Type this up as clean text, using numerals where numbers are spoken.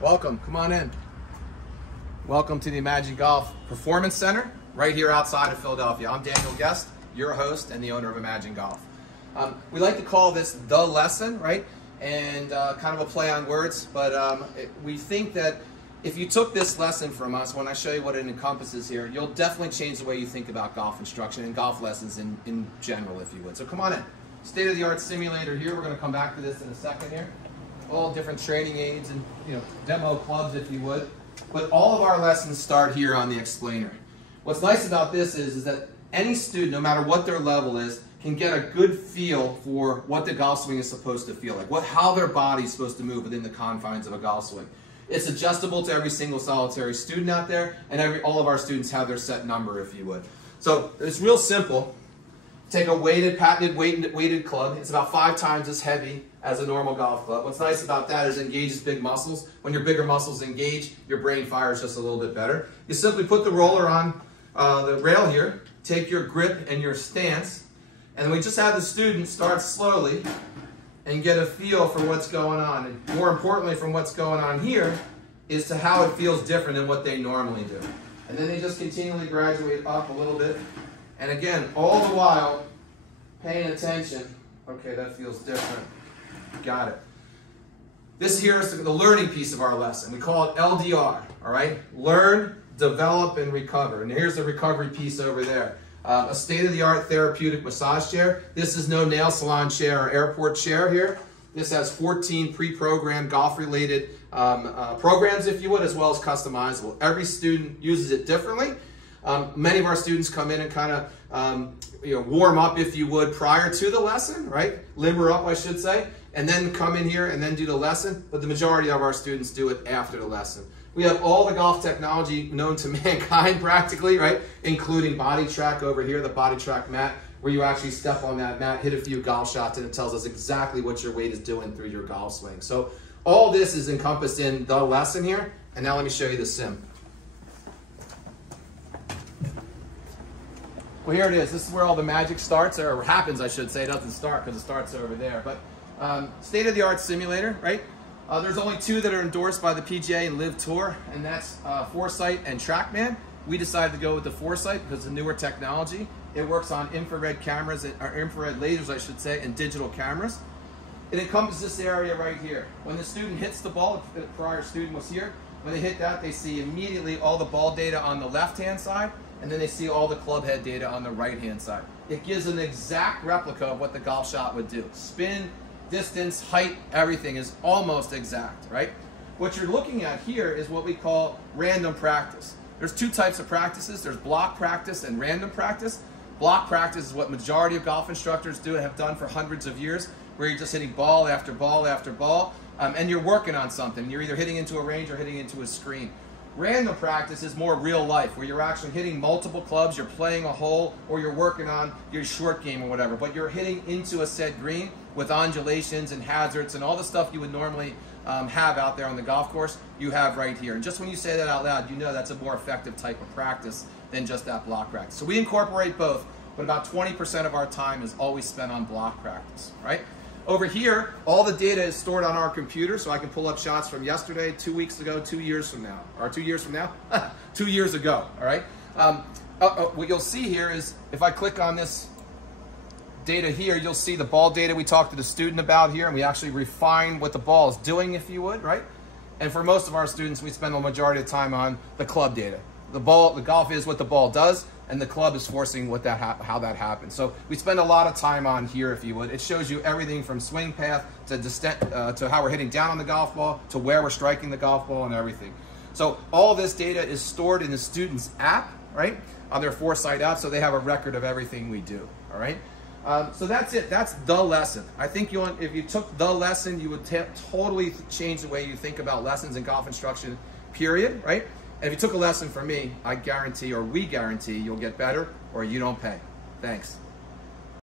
Welcome, come on in. Welcome to the Imagen Golf Performance Center, right here outside of Philadelphia. I'm Daniel Guest, your host and the owner of Imagen Golf. We like to call this the lesson, right? And kind of a play on words, but we think that if you took this lesson from us, when I show you what it encompasses here, you'll definitely change the way you think about golf instruction and golf lessons in general, if you would. So come on in. State-of-the-art simulator here. We're going to come back to this in a second here. All different training aids and demo clubs, if you would. But all of our lessons start here on the explainer. What's nice about this is that any student, no matter what their level is, can get a good feel for what the golf swing is supposed to feel like, how their body's supposed to move within the confines of a golf swing. It's adjustable to every single solitary student out there, and all of our students have their set number, if you would. So it's real simple. Take a patented weighted club. It's about 5 times as heavy as a normal golf club. What's nice about that is it engages big muscles. When your bigger muscles engage, your brain fires just a little bit better. You simply put the roller on the rail here, take your grip and your stance, and then we just have the student start slowly and get a feel for what's going on. And more importantly, from what's going on here is to how it feels different than what they normally do. And then they just continually graduate up a little bit. And again, all the while, paying attention. Okay, that feels different. Got it. This here is the learning piece of our lesson. We call it LDR, all right? Learn, develop, and recover. And here's the recovery piece over there. A state-of-the-art therapeutic massage chair. This is no nail salon chair or airport chair here. This has 14 pre-programmed golf-related programs, if you would, as well as customizable. Every student uses it differently. Many of our students come in and kind of warm up, if you would, prior to the lesson, right? Limber up, I should say, and then come in here and then do the lesson. But the majority of our students do it after the lesson. We have all the golf technology known to mankind practically, right? Including Body Track over here, the Body Track mat, where you actually step on that mat, hit a few golf shots, and it tells us exactly what your weight is doing through your golf swing. So all this is encompassed in the lesson here. And now let me show you the sim. Well, here it is. This is where all the magic starts, or happens, I should say. It doesn't start because it starts over there. But state-of-the-art simulator, right? There's only 2 that are endorsed by the PGA and Live Tour, and that's Foresight and TrackMan. We decided to go with the Foresight because it's a newer technology. It works on infrared cameras, or infrared lasers, I should say, and digital cameras. It encompasses this area right here. When the student hits the ball, the prior student was here, when they hit that, they see immediately all the ball data on the left-hand side, and then they see all the club head data on the right-hand side. It gives an exact replica of what the golf shot would do. Spin, distance, height, everything is almost exact, right? What you're looking at here is what we call random practice. There's 2 types of practices. There's block practice and random practice. Block practice is what majority of golf instructors do and have done for hundreds of years, where you're just hitting ball after ball after ball, and you're working on something. You're either hitting into a range or hitting into a screen. Random practice is more real life, where you're actually hitting multiple clubs, you're playing a hole, or you're working on your short game or whatever, but you're hitting into a set green with undulations and hazards and all the stuff you would normally have out there on the golf course, you have right here. And just when you say that out loud, you know that's a more effective type of practice than just that block practice. So we incorporate both, but about 20% of our time is always spent on block practice, right? Over here, all the data is stored on our computer, so I can pull up shots from yesterday, 2 weeks ago, 2 years from now. Or 2 years from now? 2 years ago, all right? What you'll see here is, if I click on this data here, you'll see the ball data we talked to the student about here, and we actually refine what the ball is doing, if you would, right? And for most of our students, we spend the majority of the time on the club data. The golf is what the ball does, and the club is forcing how that happens. So we spend a lot of time on here, if you would. It shows you everything from swing path to how we're hitting down on the golf ball, to where we're striking the golf ball, and everything. So all this data is stored in the student's app, right? On their Foresight app, so they have a record of everything we do, all right? So that's it. That's the lesson. I think if you took the lesson, you would totally change the way you think about lessons in golf instruction, period, right? And if you took a lesson from me, I guarantee, or we guarantee, you'll get better or you don't pay. Thanks.